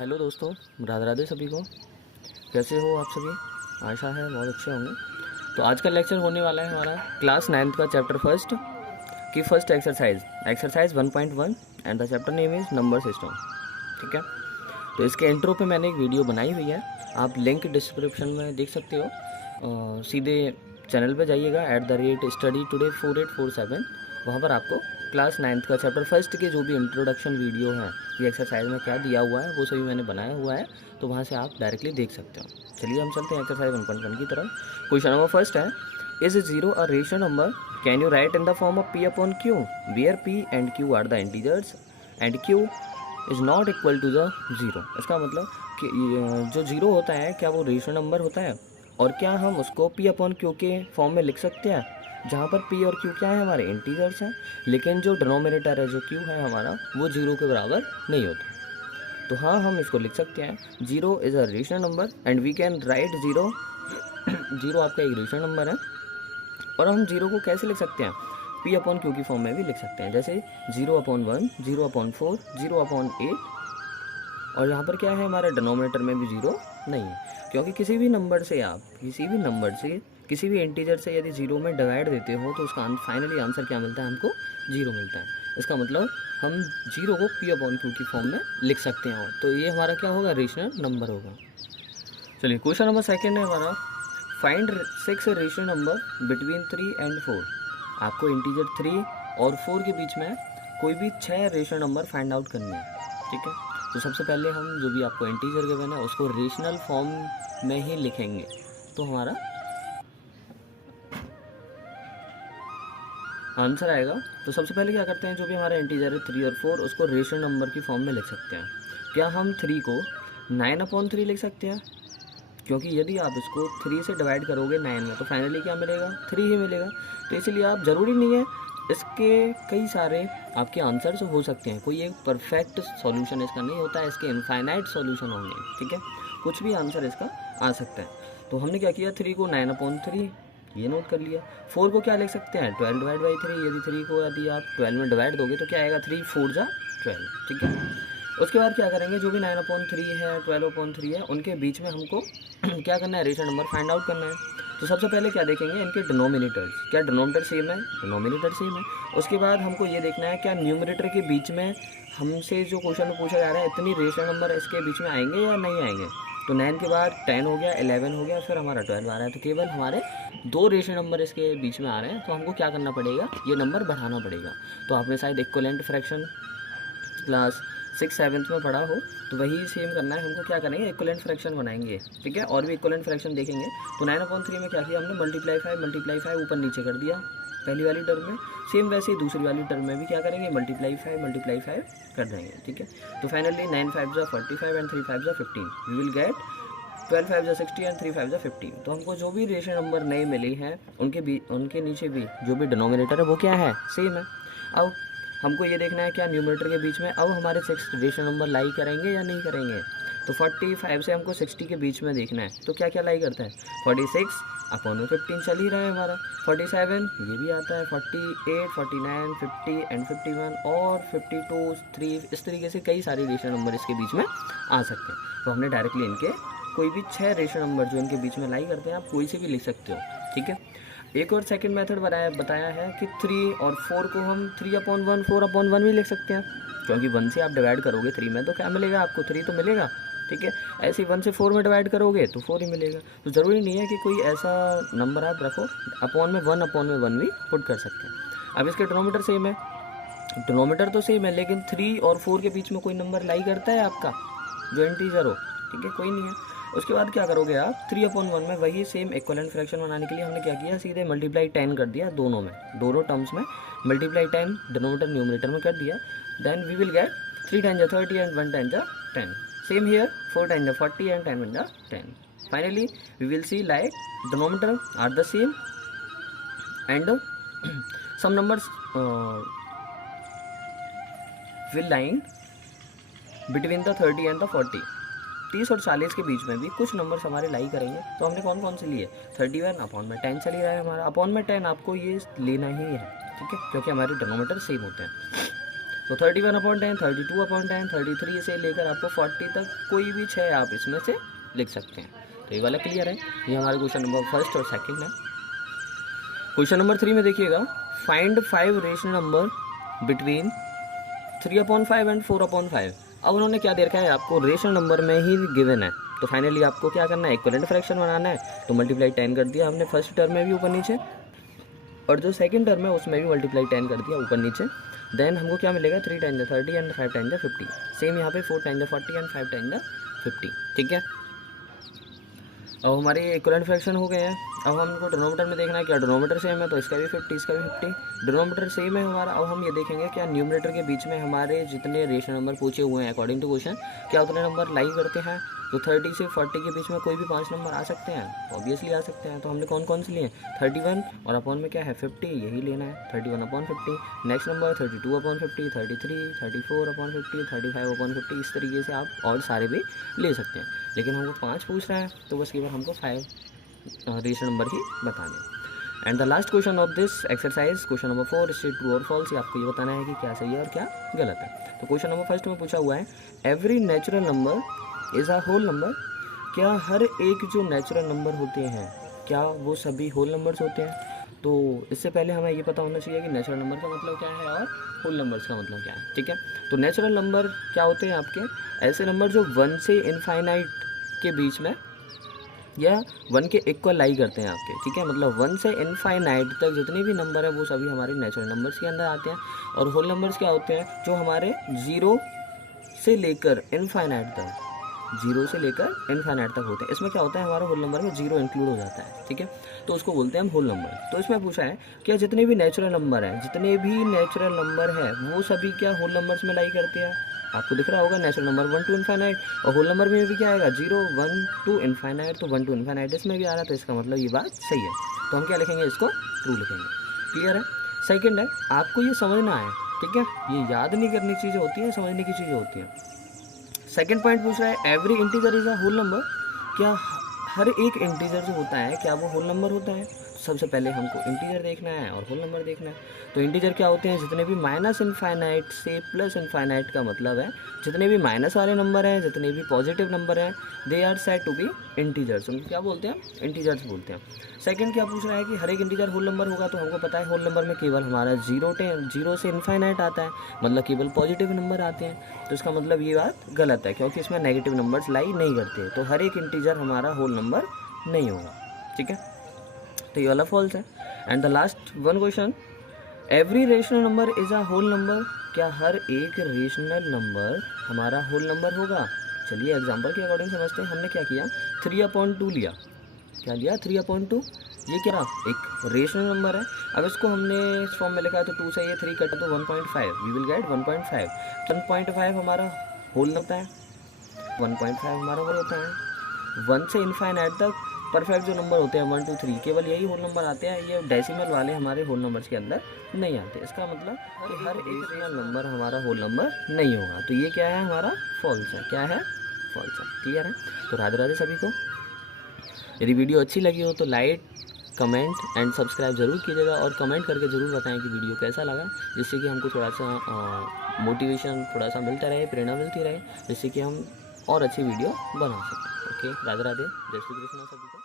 Hello दोस्तों, राधे राधे सभी को। कैसे हो आप सभी? आशा है बहुत अच्छे होंगे। तो आज का लेक्चर होने वाला है हमारा क्लास 9th का चैप्टर फर्स्ट की first exercise 1.1 and the chapter name is number system. ठीक है, तो इसके इंट्रो पे मैंने एक वीडियो बनाई हुई है, आप लिंक डिस्क्रिप्शन में देख सकते हो। सीधे चैनल पे जाइएगा @study today4847, वहाँ पर आपको क्लास 9th का चैप्टर फर्स्ट के जो भी इंट्रोडक्शन वीडियो है, ये एक्सरसाइज में क्या दिया हुआ है वो सभी मैंने बनाया हुआ है, तो वहाँ से आप डायरेक्टली देख सकते हो। चलिए हम चलते हैं एक्सरसाइज 1.1 की तरफ। क्वेश्चन नंबर फर्स्ट है, is 0 a rational number? Can you write in the form of P upon Q, where P and Q are the integers and Q is not equal to the 0। इसका मतलब कि जो 0 होता है क्या वो rational number होता है, और क्या हम उसको P अपॉन Q के फॉर्म में लिख सकते हैं, जहाँ पर P और Q क्या है हमारे इंटीजर्स हैं, लेकिन जो डिनोमिनेटर है जो Q है हमारा वो 0 के बराबर नहीं होता। तो हाँ, हम इसको लिख सकते हैं 0 is a rational number and we can write 0 0 आपका एक रेशनल नंबर है, और हम 0 को कैसे लिख सकते हैं? P अपॉन Q की फॉर्म में भी लिख सकते हैं, जैसे 0/1, 0/4, 0/8। और यहाँ पर क्या है, हमारे डिनोमिनेटर में भी 0 नहीं है, क्योंकि किसी भी नंबर से किसी भी इंटीजर से यदि 0 में डिवाइड देते हो तो उसका फाइनली आंसर क्या मिलता है, हमको 0 मिलता है। इसका मतलब हम 0 को P अपॉन Q की फॉर्म में लिख सकते हैं, तो ये हमारा क्या होगा, रेशनल नंबर होगा। चलिए क्वेश्चन नंबर सेकेंड है हमारा, find 6 rational number between 3 and 4। आपको इंटीजर 3 और 4 के बीच में कोई भी 6 रेशनल नंबर फाइंड आउट करने हैं। ठीक है, तो सबसे पहले हम जो भी आपको इंटीजर गिवन है उसको रेशनल फॉर्म में ही लिखेंगे, तो हमारा आंसर आएगा। तो सबसे पहले क्या करते हैं, जो भी हमारा इंटीजर है 3 और 4 उसको रेशनल नंबर की फॉर्म में लिख सकते हैं। क्या हम 3 को 9/3 लिख सकते हैं? क्योंकि यदि आप इसको 3 से डिवाइड करोगे 9 में तो फाइनली क्या मिलेगा, 3 ही मिलेगा। तो इसलिए आप ज़रूरी नहीं है, इसके कई सारे आपके आंसर्स हो सकते हैं, कोई एक परफेक्ट सॉल्यूशन इसका नहीं होता है, इसके इनफाइनाइट सॉल्यूशन होंगे। ठीक है, कुछ भी आंसर इसका आ सकता है। तो हमने क्या किया, 3 को 9/3 ये नोट कर लिया। 4 को क्या लिख सकते हैं, 12/3। यदि 3 को यदि आप 12 में डिवाइड दोगे तो क्या आएगा, 3 4 जा 12। ठीक है, उसके बाद क्या करेंगे, जो भी 9/3 है 12/3 है उनके बीच में हमको क्या करना है, रेशनल नंबर फाइंड आउट करना है। तो सबसे पहले क्या देखेंगे, इनके डिनोमिनेटर्स, क्या डिनोमिनेटर सेम है, डिनोमिनेटर सेम है। उसके बाद हमको ये देखना है क्या न्यूमरेटर के बीच में हमसे जो क्वेश्चन में पूछा जा रहा है इतनी रेशनल नंबर इसके बीच में आएंगे या नहीं आएंगे। तो 9 के बाद 10 हो गया, 11 हो गया, फिर हमारा 12 आ रहा है, तो केवल हमारे 2 रेशनल नंबर इसके बीच में आ रहे हैं, तो हमको क्या करना पड़ेगा, ये नंबर बढ़ाना पड़ेगा। तो आपने शायद इक्विवेलेंट फ्रैक्शन क्लास 6-7 में पढ़ा हो, तो वही सेम करना है हमको। क्या करेंगे, इक्विवेलेंट फ्रैक्शन बनाएंगे। ठीक है, और भी इक्विवेलेंट फ्रैक्शन देखेंगे। तो 9/3 में क्या किया हमने, मल्टीप्लाई 5 ऊपर नीचे कर दिया पहली वाली टर्म में। सेम वैसे ही दूसरी वाली टर्म में भी क्या करेंगे, मल्टीप्लाई 5 कर देंगे। ठीक है, तो फाइनली 9 5 जा 45 एंड 3 5 जा 15, वी विल गेट 12 5 जा 60 एंड 3 5 जा 15। तो हमको जो भी रेशनल नंबर नए मिले हैं उनके नीचे भी जो भी डिनोमिनेटर है वो क्या है, सेम है। अब हमको ये देखना है क्या न्यूमरेटर के बीच में अब हमारे 6 रेशनल नंबर लाई करेंगे या नहीं करेंगे। तो 45 से हमको 60 के बीच में देखना है, तो क्या क्या लाई करता है, 46/15 चल ही रहा है हमारा, 47 ये भी आता है, 48 49 50 एंड 51 और 52 3, इस तरीके से कई सारे रेशनल नंबर इसके बीच में आ सकते हैं। तो हमने डायरेक्टली इनके कोई भी 6 रेशनल नंबर जो इनके बीच में लाई करते हैं, आप कोई से भी लिख सकते हो। ठीक है, एक और सेकंड मेथड बताया है कि 3 और 4 को हम 3/1 4/1 भी लिख सकते हैं, क्योंकि 1 से आप डिवाइड करोगे 3 में तो क्या मिलेगा आपको, 3 तो मिलेगा। ठीक है, ऐसे ही 1 से 4 में डिवाइड करोगे तो 4 ही मिलेगा। तो ज़रूरी नहीं है कि कोई ऐसा नंबर आप रखो, अपॉन में 1/1 भी पुट कर सकते हैं। अब इसके डिनोमिनेटर सेम है, डिनोमिनेटर तो सेम है, लेकिन 3 और 4 के बीच में कोई नंबर लाई करता है आपका जो इंटीजर हो। ठीक है, कोई नहीं है। उसके बाद क्या करोगे आप, 3/1 में वही सेम इक्विवेलेंट फ्रैक्शन बनाने के लिए हमने क्या किया, सीधे मल्टीप्लाई 10 कर दिया, दोनों टर्म्स में मल्टीप्लाई 10 डिनोमिनेटर न्यूमरेटर में कर दिया। देन वी विल गेट 3 10 जा 30 एंड 1 10 जा 10। सेम हियर 4 10 जा 40 एंड 10 1 जा 10। Finally we will see like denominator are the same and some numbers will line between the 30 and the 40। 30 और 40 के बीच में भी कुछ नंबर्स हमारे लाई करेंगे। तो हमने कौन कौन से लिए, 31/10 चल ही रहा है हमारा, 10 आपको ये लेना ही है। ठीक है, क्योंकि हमारे डिनोमिनेटर सेम होते हैं। तो 31/10, 32/10, 33 से लेकर आपको 40 तक कोई भी 6 आप इसमें से लिख सकते हैं। तो ये वाला क्लियर है। ये हमारा क्वेश्चन नंबर फर्स्ट और सेकंड है। क्वेश्चन नंबर 3 में देखिएगा, find 5 rational number between 3/5 and 4/5। अब उन्होंने क्या दे रखा है, आपको रेशनल नंबर में ही गिवन है। तो फाइनली आपको क्या करना है, इक्विवेलेंट फ्रैक्शन बनाना है। तो मल्टीप्लाई 10 कर दिया हमने फर्स्ट टर्म में भी ऊपर नीचे, और जो सेकंड टर्म है उसमें भी मल्टीप्लाई 10 कर दिया ऊपर नीचे। देन हमको क्या मिलेगा, 3 टाइम 30 एंड 5 टाइम 50। सेम यहाँ पे 4 टाइम 40 एंड 5 टाइम 50। ठीक है, अब हमारे इक्विवेलेंट फ्रैक्शन हो गए हैं। अब हमको डिनोमिनेटर में देखना है, क्या डिनोमिनेटर सेम है तो इसका भी 50, इसका भी 50। डिनोमिनेटर सेम है हमारा। अब हम ये देखेंगे क्या न्यूमरेटर के बीच में हमारे जितने रेशनल नंबर पूछे हुए हैं अकॉर्डिंग टू क्वेश्चन, क्या उतने नंबर लाई करते हैं। तो 30 से 40 के बीच में कोई भी 5 नंबर आ सकते हैं, ऑब्वियसली आ सकते हैं। तो हमने कौन कौन से लिए, 31 और अपॉन में क्या है 50, यही लेना है 31/50। Next number 32/50, 33, 34/50, 35/50। इस तरीके से आप और सारे भी ले सकते हैं, लेकिन हमको 5 पूछ रहा है तो बस केवल हमको 5 रेशनल नंबर ही बताने हैं। And the last question of this exercise, question number 4, इससे ट्रू और फॉल्स, आपको ये बताना है कि क्या सही है और क्या गलत है। तो क्वेश्चन नंबर फर्स्ट में पूछा हुआ है, every natural number is a whole number. क्या हर एक जो नेचुरल नंबर होते हैं क्या वो सभी होल नंबर्स होते हैं। तो इससे पहले हमें ये पता होना चाहिए कि नेचुरल नंबर का मतलब क्या है और होल नंबर्स का मतलब क्या है। ठीक है, तो नेचुरल नंबर क्या होते हैं, आपके ऐसे नंबर जो 1 से इनफाइनाइट के बीच में या 1 के इक्वल लाई करते हैं आपके। ठीक है, मतलब 1 से इनफाइनाइट तक जितने भी नंबर है वो सभी हमारे नेचुरल नंबर्स के अंदर आते हैं। और होल नंबर्स क्या होते हैं, जो हमारे 0 से लेकर इनफाइनाइट तक, 0 से लेकर इनफाइनाइट तक होते हैं। इसमें क्या होता है, हमारा होल नंबर में 0 इंक्लूड हो जाता है। ठीक है, तो उसको बोलते हैं हम होल नंबर। तो इसमें पूछा है क्या जितने भी नेचुरल नंबर हैं, जितने भी नेचुरल नंबर हैं वो सभी क्या होल नंबर्स में लाई करते हैं। आपको दिख रहा होगा नेचुरल नंबर 1 to इनफाइनाइट, और होल नंबर में भी क्या आएगा 0, 1 to इनफाइनाइट। तो 1 to इनफाइनाइट इसमें भी आ रहा है, तो इसका मतलब ये बात सही है। तो हम क्या लिखेंगे, इसको ट्रू लिखेंगे। क्लियर है। सेकेंड है, आपको ये समझना है। ठीक है, ये याद नहीं करनी चीज़ें होती हैं, समझने की चीज़ें होती हैं। सेकेंड पॉइंट पूछ रहा है, every integer is a whole number. क्या हर एक इंटीजर जो होता है क्या वो होल नंबर होता है। सबसे पहले हमको इंटीजर देखना है और होल नंबर देखना है। तो इंटीजर क्या होते हैं, जितने भी माइनस इनफाइनाइट से प्लस इनफाइनाइट का मतलब है जितने भी माइनस वाले नंबर हैं, जितने भी पॉजिटिव नंबर हैं, they are said to be integers. उनको क्या बोलते हैं, इंटीजर्स बोलते हैं। सेकंड क्या पूछ रहा है कि हर एक इंटीजर होल नंबर होगा। तो हमको पता है होल नंबर में केवल हमारा 0 से इनफाइनाइट आता है, मतलब केवल पॉजिटिव नंबर आते हैं। तो इसका मतलब ये बात गलत है, क्योंकि इसमें नेगेटिव नंबर्स लाई नहीं करते। तो हर एक इंटीजर हमारा होल नंबर नहीं होगा। ठीक है, तो ये वाला फॉल्स है। And the last one question, every rational number is a whole number. क्या हर एक रेशनल नंबर हमारा होल नंबर होगा। चलिए एग्जांपल के अकॉर्डिंग समझते हैं। हमने क्या किया, 3/2 लिया। क्या लिया, 3/2। ये क्या, एक रेशनल नंबर है। अब इसको हमने इस फॉर्म में लिखा है, तो 2 से ये 3 कटा तो 1.5, वी विल गेट 1.5। 1.5 हमारा होल होता है, 1.5 हमारा होल होता है। 1 से इनफाइनाइट तक परफेक्ट जो नंबर होते हैं 1 to 3 केवल यही होल नंबर आते हैं। ये डेसिमल वाले हमारे होल नंबर्स के अंदर नहीं आते। इसका मतलब कि हर एक रेशनल नंबर हमारा होल नंबर नहीं होगा। तो ये क्या है, हमारा फॉल्स है। क्या है, फॉल्स है। क्लियर है। तो राधे राधे सभी को। यदि वीडियो अच्छी लगी हो तो लाइक, कमेंट एंड सब्सक्राइब ज़रूर कीजिएगा, और कमेंट करके ज़रूर बताएं कि वीडियो कैसा लगा, जिससे कि हमको थोड़ा सा मोटिवेशन थोड़ा सा मिलता रहे, प्रेरणा मिलती रहे, जिससे कि हम और अच्छी वीडियो बना सकें। ओके, राधे राधे, जय श्री कृष्ण सभी को।